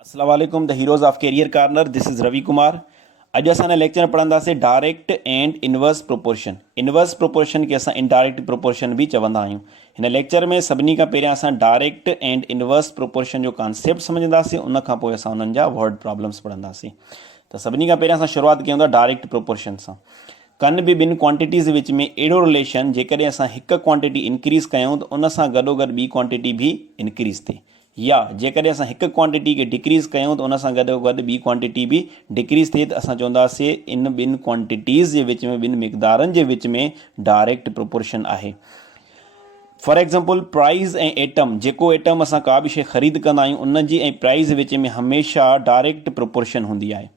अस्सलाम वालेकुम the heroes of career corner this is Ravi Kumar. अॼु असां लेक्चर पढ़ंदासीं direct and inverse proportion. Inverse proportion खे असां इनडायरेक्ट प्रोपोर्शन भी चवंदा आहियूं। हिन लेक्चर में सभिनी खां पहिरियां असां डायरेक्ट एंड इनवर्स प्रोपोर्शन जो कॉन्सेप्ट सम्झंदासीं, उन खां पोइ असां उन्हनि जा वर्ड प्रॉब्लम्स पढ़ंदासीं। त सभिनी खां पहिरियां असां शुरूआति कयूं था डायरेक्ट प्रोपोर्शन सां। कनि बि ॿिनि क्वांटिटीज़ विच में अहिड़ो रिलेशन जेकॾहिं असां हिकु क्वांटिटी इंक्रीज़ कयूं त उन सां गॾोगॾु ॿी क्वांटिटी भी इंक्रीज़ थिए, या जेकॾहिं असां हिकु क्वांटिटी खे डिक्रीज़ कयूं त उन सां गॾोगॾु ॿी क्वांटिटी भी डिक्रीज़ थिए त असां चवंदासीं इन ॿिनि क्वांटिटीज़ जे विच में, ॿिनि मिक़दारनि जे विच में डायरेक्ट प्रोपोर्शन आहे। फॉर एग्ज़ाम्पल प्राइज़ ऐं एटम, जेको एटम असां का बि शइ ख़रीद कंदा आहियूं उन जी ऐं प्राइज़ विच में हमेशह डायरेक्ट प्रोपोर्शन हूंदी आहे।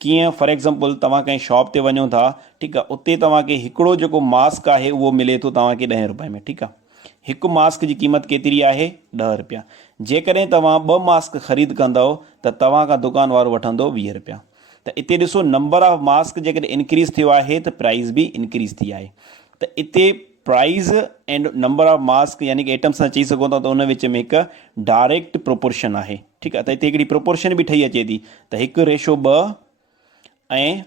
कीअं? फॉर एग्ज़ाम्पल तव्हां कंहिं शॉप ते वञो था, ठीकु आहे, उते तव्हांखे हिकिड़ो जेको मास्क आहे उहो मिले थो तव्हांखे 10 रुपए में, ठीकु आहे। हिकु मास्क जी क़ीमत केतिरी आहे? 10 रुपया। जेकॾहिं तव्हां 2 मास्क ख़रीद कंदव त तव्हां खां दुकान वारो वठंदो 20 रुपया। त इते ॾिसो नंबर ऑफ मास्क जेकॾहिं इंक्रीज़ थियो आहे त प्राइज़ बि इंक्रीज़ थी आहे। त इते price and number of mask यानी कि एटम्स सां चई सघूं था त उन विच में हिकु डायरेक्ट प्रोपोर्शन आहे, ठीकु आहे। त हिते हिकिड़ी प्रोपोर्शन बि ठही अचे थी त 1:2 ऐं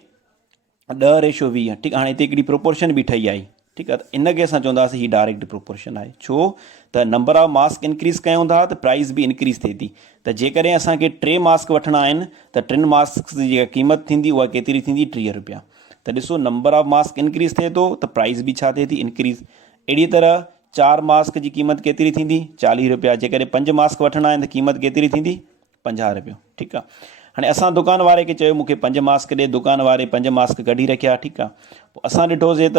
10:20, ठीकु आहे। हाणे हिते हिकिड़ी प्रोपोर्शन बि ठही आई, ठीकु आहे। त इनखे असां चवंदासीं हीअ डायरेक्ट प्रोपोर्शन आहे। छो त नंबर ऑफ मास्क इंक्रीज़ कयूं था त प्राइज़ बि इंक्रीज़ थिए थी। त जेकॾहिं असांखे 3 मास्क वठिणा आहिनि त 3 मास्क जी जेका क़ीमत थींदी उहा केतिरी थींदी? 30 रुपया। त ॾिसो नंबर ऑफ मास्क इंक्रीज़ थिए थो त प्राइज़ बि छा थिए थी? इंक्रीज़। अहिड़ी तरह 4 मास्क जी क़ीमत केतिरी थींदी? 40 रुपया। जेकॾहिं 5 मास्क वठिणा आहिनि त क़ीमत केतिरी थींदी? 50 रुपया, ठीकु आहे। हाणे असां दुकान वारे खे चयो मूंखे 5 मास्क ॾे, दुकान वारे 5 मास्क कढी रखिया, ठीकु आहे। पोइ असां ॾिठोसीं त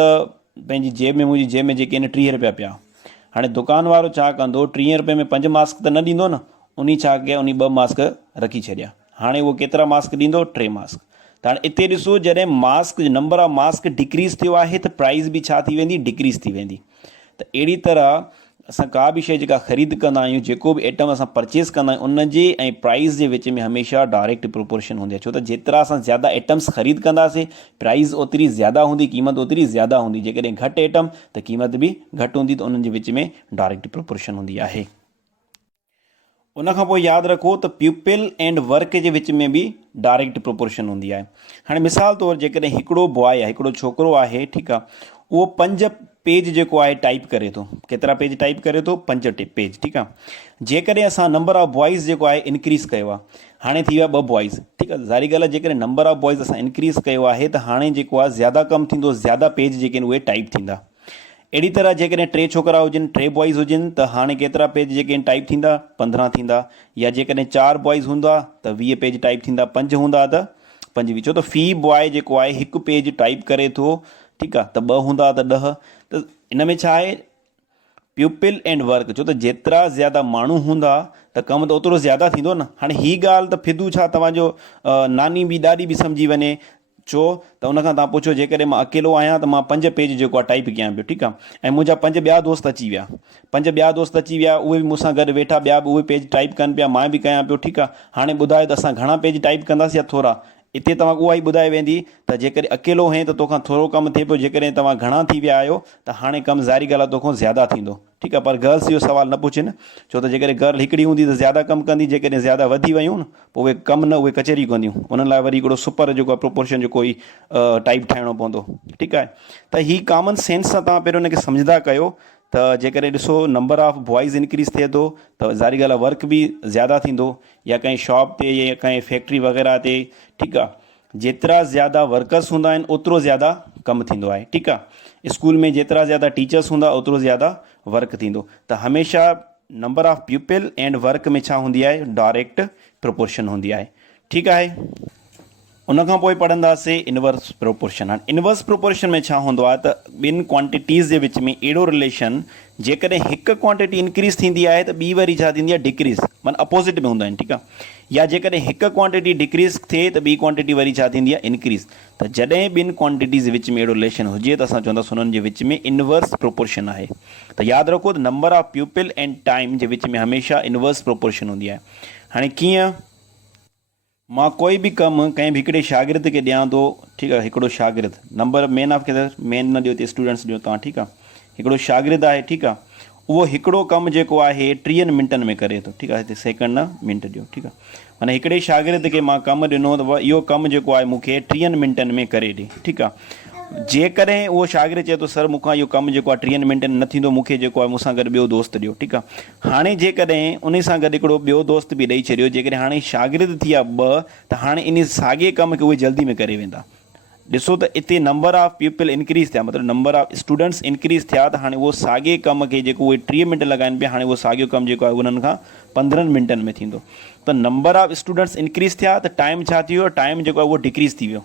पंहिंजी जेब में, मुंहिंजी जेब में जेके आहिनि 30 रुपया पिया। हाणे दुकान वारो छा कंदो? 30 रुपये में 5 मास्क त न ॾींदो न, उन छा कया? उन 2 मास्क रखी छॾिया। हाणे उहो केतिरा मास्क ॾींदो? 3 मास्क। त हाणे हिते ॾिसो जॾहिं mask number of mask decrease थियो आहे त प्राइज़ बि छा थी वेंदी? डिक्रीज़ थी वेंदी। त अहिड़ी तरह असां का बि शइ जेका ख़रीद कंदा आहियूं, जेको बि आइटम असां परचेस कंदा आहियूं, उन जे ऐं प्राइज़ जे विच में हमेशह डायरेक्ट प्रोपोर्शन हूंदी आहे। छो त जेतिरा असां ज़्यादा आइटम्स ख़रीद कंदासीं प्राइज़ ओतिरी ज़्यादा हूंदी, क़ीमत ओतिरी ज़्यादा हूंदी। जेकॾहिं घटि आइटम त क़ीमत बि घटि हूंदी, त उन्हनि जे विच में डायरेक्ट प्रोपोर्शन हूंदी आहे। उन खां पोइ यादि रखो त प्यूपिल एंड वर्क जे विच में बि डायरेक्ट प्रोपोर्शन हूंदी आहे। हाणे मिसाल तौरु जेकॾहिं हिकिड़ो बॉय आहे, हिकिड़ो छोकिरो आहे, ठीकु आहे, उहो 5 पेज जेको आहे टाइप करे थो। केतिरा पेज टाइप करे थो? 5 पेज, ठीकु आहे। जेकॾहिं असां नंबर ऑफ बॉइज़ जेको आहे इंक्रीज़ कयो आहे, हाणे थी विया 2 बॉइज़, ठीकु आहे। ज़ाहिरी ॻाल्हि आहे जेकॾहिं नंबर ऑफ बॉइज़ असां इंक्रीज़ कयो आहे त हाणे जेको आहे ज़्यादा कमु थींदो, ज़्यादा पेज जेके आहिनि उहे टाइप थींदा। अहिड़ी तरह जेकॾहिं 3 छोकिरा हुजनि, 3 बॉइज़ हुजनि त हाणे केतिरा पेज जेके आहिनि टाइप थींदा? 15 थींदा। या जेकॾहिं 4 बॉइज़ हूंदा त 20 पेज टाइप थींदा। 5 हूंदा त 25। छो त फ़ी बॉय जेको आहे हिकु पेज टाइप करे थो, ठीकु आहे। त 2 हूंदा त 10। त इन में छा आहे? प्यूपिल एंड वर्क। छो त जेतिरा ज़्यादा माण्हू हूंदा त कमु त ओतिरो ज़्यादा थींदो न। हाणे हीअ ॻाल्हि त फिदू छा तव्हांजो नानी बि ॾाढी बि सम्झी वञे। छो त उनखां तव्हां पुछो जेकॾहिं मां अकेलो आहियां त मां 5 पेज जेको आहे टाइप कयां पियो, ठीकु आहे। ऐं मुंहिंजा 5 ॿिया दोस्त अची विया, 5 ॿिया दोस्त अची विया, उहे बि मूंसां गॾु वेठा, ॿिया बि उहे पेज टाइप कनि पिया, मां बि कयां पियो, ठीकु आहे। हाणे ॿुधायो त असां घणा पेज टाइप कंदासीं या थोरा? हिते तव्हां उहा ई ॿुधाए वेंदी त जेकॾहिं अकेलो आहीं त तोखां थोरो कमु थिए पियो, जेकॾहिं तव्हां घणा थी विया आहियो त हाणे कमु ज़ाहिरी ॻाल्हि आहे तोखां ज़्यादा थींदो, ठीकु आहे। पर गर्ल्स इहो सुवाल न पुछनि, छो त जेकॾहिं गर्ल हिकिड़ी हूंदी त ज़्यादा कमु कंदी, जेकॾहिं ज़्यादा वधी वियूं न पोइ उहे कमु न, उहे कचहरी कंदियूं। उन्हनि लाइ वरी हिकिड़ो सुपर जेको आहे प्रोपोर्शन जेको ई टाइप ठाहिणो पवंदो, ठीकु आहे। त हीअ कॉमन सेंस सां तव्हां पहिरियों हुनखे सम्झंदा कयो त जेकॾहिं ॾिसो नंबर ऑफ बॉइज़ इंक्रीज़ थिए थो त ज़ाहिरी ॻाल्हि आहे वर्क बि ज़्यादा थींदो। या कंहिं शॉप ते या कंहिं फैक्ट्री वग़ैरह ते, ठीकु आहे, जेतिरा ज़्यादा वर्कर्स हूंदा आहिनि ओतिरो ज़्यादा कमु थींदो आहे, ठीकु आहे। स्कूल में जेतिरा ज़्यादा टीचर्स हूंदा ओतिरो ज़्यादा वर्क थींदो। त हमेशह number of pupil and work में छा हूंदी आहे? डायरेक्ट प्रोपोर्शन हूंदी आहे, ठीकु आहे। उन खां पोइ पढ़ंदासीं इनवर्स प्रोपोर्शन। हाणे इनवर्स प्रोपोर्शन में छा हूंदो आहे त ॿिनि क्वांटिटीज़ जे विच में अहिड़ो रिलेशन जेकॾहिं हिकु क्वांटिटी इंक्रीज़ थींदी आहे त ॿी वरी छा थींदी आहे? डिक्रीज़, माना अपोज़िट में हूंदा आहिनि, ठीकु आहे। या जेकॾहिं हिकु क्वांटिटी डिक्रीज़ थिए त ॿी क्वांटिटी वरी छा थींदी आहे? इंक्रीज़। त जॾहिं ॿिनि क्वांटिटीज़ विच में अहिड़ो रिलेशन हुजे त असां चवंदासीं हुननि जे विच में इनवर्स प्रोपोर्शन आहे। त यादि रखो त number of pupil and time जे विच में हमेशह इनवर्स प्रोपोर्शन हूंदी आहे। हाणे कीअं? मां कोई बि कमु कंहिं बि हिकिड़े शागिर्द खे ॾियां थो, ठीकु आहे। हिकिड़ो शागिर्द, नंबर मेन ऑफ मेन न ॾियो त स्टूडेंट्स ॾियो तव्हां, ठीकु आहे। हिकिड़ो शागिर्द आहे, ठीकु आहे। उहो हिकिड़ो कमु जेको आहे 30 मिंटनि में करे थो। ठीकु आहे, हिते सेकंड न मिंट ॾियो। ठीकु आहे, माना हिकिड़े शागिर्द खे मां कमु ॾिनो त इहो कमु जेको आहे मूंखे 30 मिंटनि में करे ॾे। ठीकु आहे, जेकॾहिं उहो शागिर्द चए थो सर मूंखां इहो कमु जेको आहे 30 मिंटनि न थींदो, मूंखे जेको आहे मूंसां गॾु ॿियो दोस्त ॾियो। ठीकु आहे, हाणे जेकॾहिं उन सां गॾु हिकिड़ो ॿियो दोस्त बि ॾेई छॾियो, जेकॾहिं हाणे शागिर्द थी विया 2 त हाणे इन साॻिए कम खे उहे जल्दी में करे वेंदा। ॾिसो त हिते नंबर ऑफ पीपल इंक्रीज़ थिया, मतिलबु नंबर ऑफ स्टूडेंट्स इंक्रीज़ थिया, त हाणे उहो साॻिए कम खे जेको उहे 30 मिंट लॻाइनि पिया, हाणे उहो साॻियो कमु जेको आहे उन्हनि खां 15 मिंटनि में थींदो। त नंबर ऑफ स्टूडेंट्स इंक्रीज़ थिया त टाइम छा थी वियो, टाइम जेको आहे उहो डिक्रीज़ थी वियो।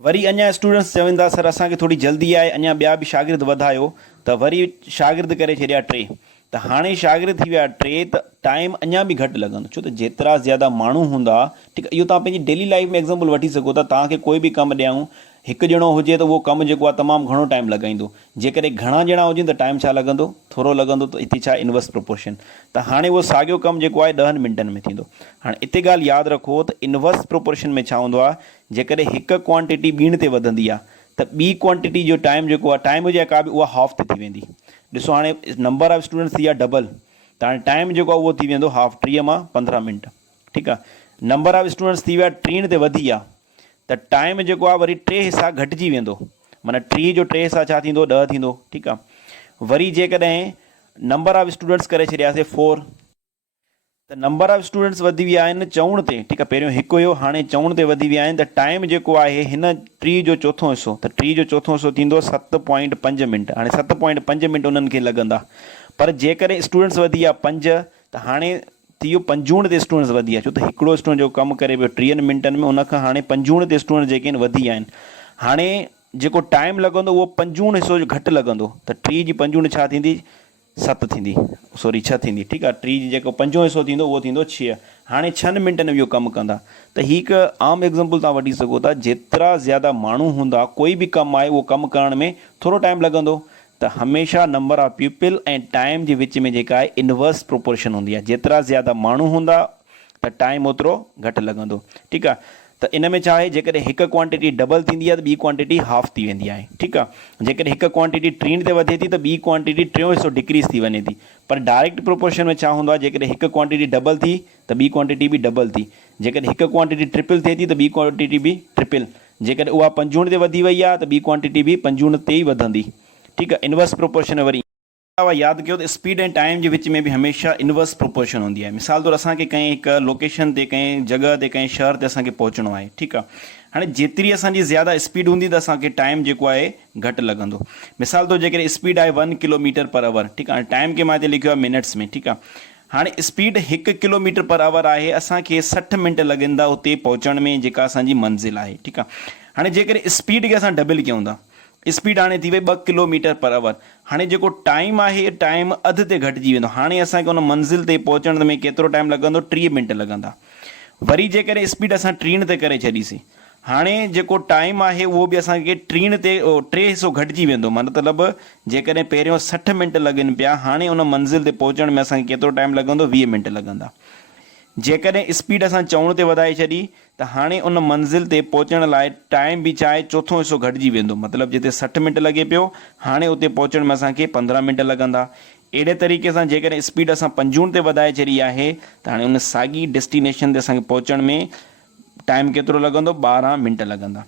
वरी अञा स्टूडेंट्स चवंदा सर असांखे थोरी जल्दी आहे, अञा ॿिया बि शागिर्द वधायो, त वरी शागिर्द करे छॾिया 3, त हाणे शागिर्द थी विया 3, त टाइम अञा बि घटि लॻंदो, छो त जेतिरा ज़्यादा माण्हू हूंदा। ठीकु आहे, इहो तव्हां पंहिंजी डेली लाइफ में एग्ज़ाम्पल वठी सघो था। तव्हांखे कोई बि कमु ॾियूं, हिकु ॼणो हुजे त उहो कमु जेको आहे तमामु घणो टाइम लॻाईंदो, जेकॾहिं घणा ॼणा हुजनि त टाइम छा लॻंदो, थोरो लॻंदो। त हिते छा इनवर्स प्रोपोर्शन, त हाणे उहो साॻियो कमु जेको आहे 10 मिंटनि में थींदो। हाणे हिते ॻाल्हि यादि रखो त इनवर्स प्रोपोर्शन में छा हूंदो आहे, जेकॾहिं हिकु क्वांटिटी ॿीण ते वधंदी आहे त ॿी क्वांटिटी जो टाइम जेको आहे, टाइम हुजे का बि, उहा हाफ ते थी वेंदी। ॾिसो हाणे नंबर ऑफ स्टूडेंट्स थी विया डबल, त हाणे टाइम जेको आहे उहो थी वेंदो हाफ, 30 मां 15 मिंट। ठीकु आहे, नंबर ऑफ स्टूडेंट्स थी विया 3 ते वधी विया, त टाइम जेको आहे वरी 3 हिसा घटिजी वेंदो, माना 3 जो 3 हिसा छा थींदो, 10 थींदो। ठीकु आहे, वरी जेकॾहिं नंबर ऑफ स्टूडेंट्स करे छॾियासीं 4, त नंबर ऑफ स्टूडेंट्स वधी विया आहिनि 54 ते। ठीकु आहे, पहिरियों हिकु हुयो, हाणे 54 ते वधी विया आहिनि, त टाइम जेको आहे हिन 3 जो चोथों हिसो, त 3 जो चोथों हिसो थींदो 7.5 मिंट। हाणे 7.5 मिंट उन्हनि खे लॻंदा, पर जेकॾहिं स्टूडेंट्स वधी विया 5, त हाणे थी वियो 55 ते स्टूडेंट्स वधी विया, छो त हिकिड़ो स्टूडेंट जो कमु करे पियो 30 मिंटनि में, उनखां हाणे 55 ते स्टूडेंट जेके आहिनि वधी विया आहिनि। हाणे जेको टाइम लॻंदो उहो 55 हिसो घटि लॻंदो, त 3 जी 55 छा थींदी, 7 थींदी, सॉरी 6 थींदी। ठीकु आहे, 3 जी जेको 5 हिसो थींदो उहो थींदो 6। हाणे 6 मिंटनि में इहो कमु कंदा। त हीअ हिकु आम एग्ज़ाम्पल तव्हां वठी सघो था, जेतिरा ज़्यादा माण्हू हूंदा, कोई बि कमु आहे उहो कमु करण में थोरो टाइम लॻंदो, त हमेशह नंबर ऑफ पीपल ऐं टाइम जे विच में जेका आहे इनवर्स प्रोपोर्शन हूंदी आहे। जेतिरा ज़्यादा माण्हू हूंदा त टाइम ओतिरो घटि लॻंदो। ठीकु आहे, त इन में छा आहे, जेकॾहिं हिकु क्वांटिटी डबल थींदी आहे त ॿी क्वांटिटी हाफ थी वेंदी आहे। ठीकु आहे, जेकॾहिं हिकु क्वांटिटी 3 ते वधे थी त ॿी क्वांटिटी 3 हिसो डिक्रीज़ थी वञे थी। पर डायरेक्ट प्रोपोर्शन में छा हूंदो आहे, जेकॾहिं हिकु क्वांटिटी डबल थी त ॿी क्वांटिटी बि डबल थी, जेकॾहिं हिकु क्वांटिटी ट्रिपल थिए थी त ॿी क्वांटिटी बि ट्रिपल, जेकॾहिं उहा 55 ते वधी वई आहे त ॿी क्वांटिटी बि 55 ते ई वधंदी। ठीकु आहे, इनवर्स प्रोपोर्शन वरी यादि कयो त स्पीड ऐं टाइम जे विच में बि हमेशह इनवर्स प्रोपोर्शन हूंदी आहे। मिसाल तौरु असांखे कंहिं हिकु लोकेशन ते, कंहिं जॻह ते, कंहिं शहर ते असांखे पहुचणो आहे। ठीकु आहे, हाणे जेतिरी असांजी ज़्यादा स्पीड हूंदी त असांखे टाइम जेको आहे घटि लॻंदो। मिसाल तौरु जेकॾहिं स्पीड आहे 1 किलोमीटर पर आवर, ठीकु आहे, हाणे टाइम खे मां हिते लिखियो आहे मिनट्स में। ठीकु आहे, हाणे स्पीड 1 किलोमीटर पर आवर आहे, असांखे 60 मिंट लॻंदा उते पहुचण में, जेका असांजी मंज़िल आहे। ठीकु आहे, हाणे जेकॾहिं स्पीड खे असां डबल कयूं था, स्पीड हाणे थी वई 2 किलोमीटर पर आवर, हाणे जेको टाइम आहे टाइम अधु ते घटिजी वेंदो। हाणे असांखे उन मंज़िल ते पहुचण में केतिरो टाइम लॻंदो, 30 मिंट लॻंदा। वरी जेकॾहिं स्पीड असां 3 ते करे छॾीसीं, हाणे जेको टाइम आहे उहो बि असांखे 3 ते 3 हिसो घटिजी वेंदो, मतिलबु जेकॾहिं पहिरियों 60 मिंट लॻनि पिया, हाणे उन मंज़िल ते पहुचण में असांखे केतिरो टाइम लॻंदो, 20 मिंट लॻंदा। जेकॾहिं स्पीड असां 54 ते वधाए छॾी त हाणे उन मंज़िल ते पहुचण लाइ टाइम बि छा आहे, चोथों हिसो घटिजी वेंदो, मतिलबु जिते 60 मिंट लॻे पियो, हाणे उते पहुचण में असांखे 15 मिंट लॻंदा। अहिड़े तरीक़े सां जेकॾहिं स्पीड असां 55 ते वधाए छॾी आहे त हाणे उन साॻी डेस्टिनेशन ते असांखे पहुचण में टाइम केतिरो लॻंदो, 12 मिंट लॻंदा।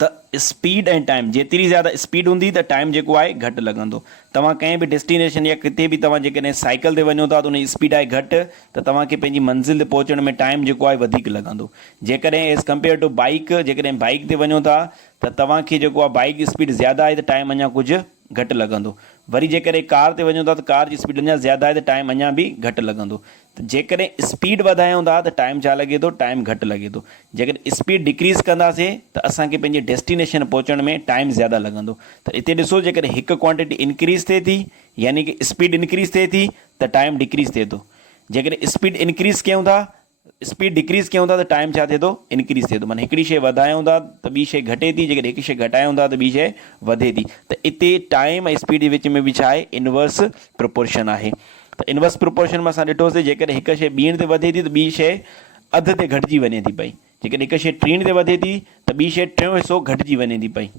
त स्पीड ऐं टाइम, जेतिरी ज़्यादा स्पीड हूंदी त टाइम जेको आहे घटि लॻंदो। तव्हां कंहिं बि डेस्टिनेशन या किथे बि तव्हां जेकॾहिं साइकिल ते वञो था त उन जी स्पीड आहे घटि, त तव्हांखे पंहिंजी मंज़िल ते पहुचण में टाइम जेको आहे वधीक लॻंदो। जेकॾहिं एज़ कम्पेयर टू बाइक, जेकॾहिं बाइक ते वञो था त तव्हांखे जेको आहे बाइक जी स्पीड ज़्यादा आहे त टाइम अञा कुझु घटि लॻंदो। वरी जेकॾहिं कार ते वञो था त कार जी स्पीड अञा ज़्यादा आहे त टाइम अञा बि घटि लॻंदो। त जेकॾहिं स्पीड वधायूं था त टाइम छा लॻे थो, टाइम घटि लॻे थो। जेकॾहिं स्पीड डिक्रीज़ कंदासीं त असांखे पंहिंजे डेस्टिनेशन पहुचण में टाइम ज़्यादा लॻंदो। त हिते ॾिसो, जेकॾहिं हिकु क्वांटिटी इंक्रीज़ थिए थी, यानी कि स्पीड इंक्रीज़ थिए थी त टाइम डिक्रीज़ थिए थो। जेकॾहिं स्पीड इंक्रीज़ कयूं था, स्पीड डिक्रीज़ कयूं था त टाइम छा थिए थो, इंक्रीज़ थिए थो। माना हिकिड़ी शइ वधायूं था त ॿी शइ घटे थी, जेकॾहिं हिकु शइ घटायूं था त ॿी शइ वधे थी। त हिते टाइम ऐं स्पीड जे विच में बि छा आहे, इनवर्स प्रोपोर्शन आहे। त इनवर्स प्रोपोर्शन में असां ॾिठोसीं, जेकॾहिं हिकु शइ ॿीण ते वधे थी त ॿी शइ अधु ते घटिजी वञे थी पई, जेकॾहिं हिकु शइ 3 ते वधे थी त ॿी शइ 3 हिसो घटिजी वञे थी पई।